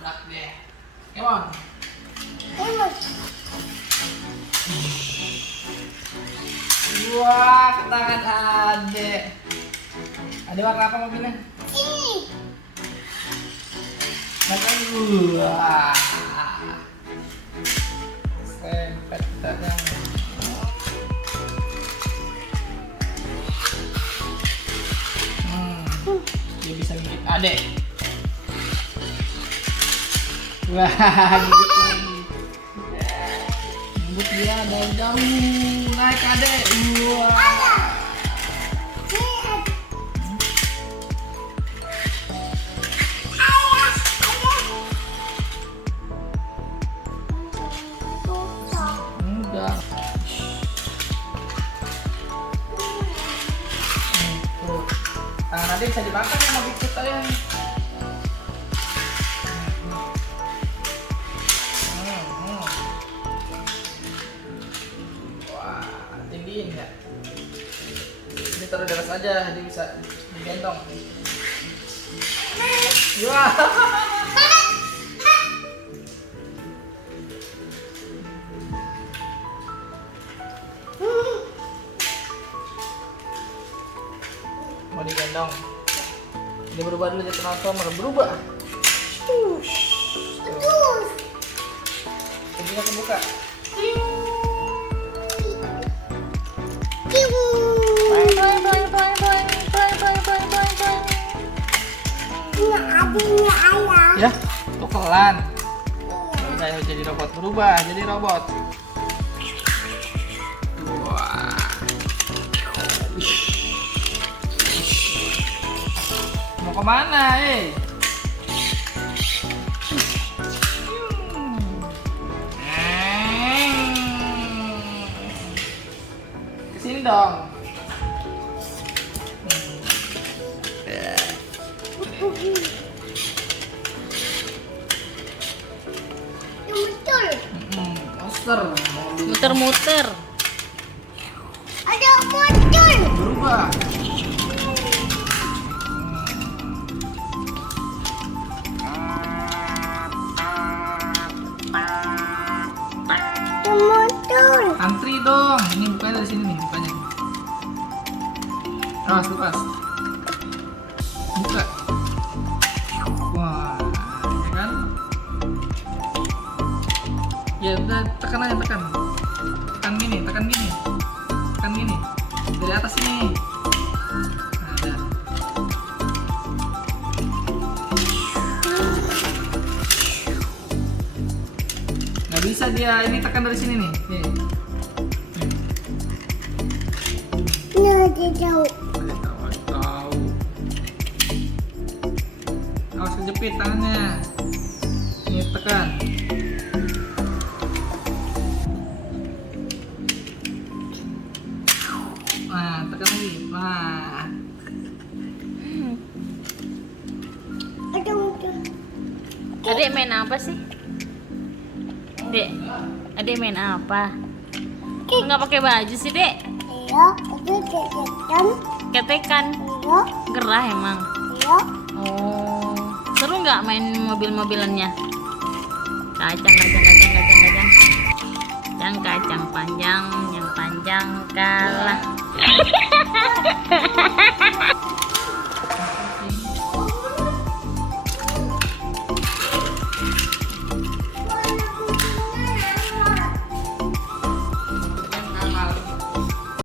tabrak deh. Come on. Wah, ke tangan adek. Adek warna apa mobilnya? Ini. Wah. Sempet tanya. Dia bisa gigit adek. Wah, gigit lagi. Gigit dia dari jauh. Naik adek. Wah. Enggak. Tuh. Tangan adek bisa dimakan ya mau ikut kalian. Wah, tinggiin ya. Ini taruh di atas aja, jadi bisa digendong. Wah. Mau digendong. Dia berubah dulu jadi transformer, berubah. Pintunya kebuka. Ya, tukelan. Udah jadi robot, berubah jadi robot. Wah. Mau kemana, Kesini dong. Monster. Muter-muter. Ada motor. Berubah. Ada motor. Antri dong. Ini bukanya dari sini nih, bukanya. Awas, lepas. Buka. Wah, ya kan? Ya udah, tekan aja, tekan. Tekan gini, tekan gini. Tekan gini. Dari atas ini. Nah, udah. Nggak bisa dia, ini tekan dari sini nih. Nih. Nah, dia jauh. Tahu. Awas kejepit tangannya. Ini tekan. Nah, tekan lagi. Wah. Ada motor. Adek main apa sih? Adek main apa? Nggak pakai baju sih, Dek. Iya, ada kegiatan. Ketekan. Iya, Gerah emang. iya. Oh, seru nggak main mobil-mobilannya? Kacang, kacang, kacang, kacang, kacang. Kacang, kacang panjang, yang panjang kalah.